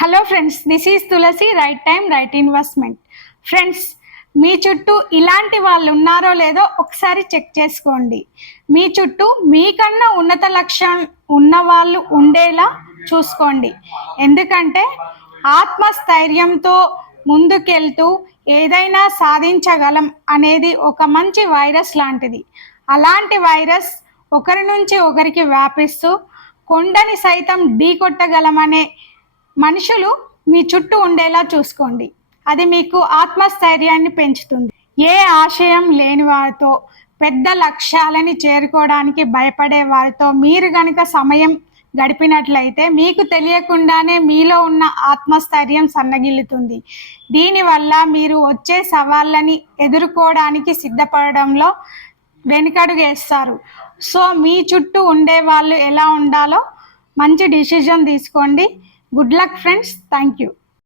Hello friends, this is Tulasi. Right time right investment. Friends, మీ చుట్టూ ఇలాంటి వాళ్ళు ఉన్నారో లేదో ఒకసారి చెక్ చేసుకోండి. మీ చుట్టూ మీకన్నా ఉన్నత లక్ష్యం ఉన్న వాళ్ళు ఉండేలా చూసుకోండి. ఎందుకంటే ఆత్మస్థైర్యంతో ముందుకెళ్తూ ఏదైనా సాధించగలం అనేది ఒక మంచి వైరస్ లాంటిది. అలాంటి వైరస్ ఒకరి నుంచి ఒకరికి వ్యాపిస్తూ కొండని సైతం ఢీకొట్టగలమనే మనుషులు మీ చుట్టూ ఉండేలా చూసుకోండి. అది మీకు ఆత్మస్థైర్యాన్ని పెంచుతుంది. ఏ ఆశయం లేని వారితో, పెద్ద లక్ష్యాలని చేరుకోవడానికి భయపడే వారితో మీరు గనక సమయం గడిపినట్లయితే మీకు తెలియకుండానే మీలో ఉన్న ఆత్మస్థైర్యం సన్నగిల్లుతుంది. దీనివల్ల మీరు వచ్చే సవాళ్ళని ఎదుర్కోవడానికి సిద్ధపడడంలో వెనుకడుగు వేస్తారు. సో మీ చుట్టూ ఉండే వాళ్ళు ఎలా ఉండాలో మంచి డిసిజన్ తీసుకోండి. Good luck friends. Thank you.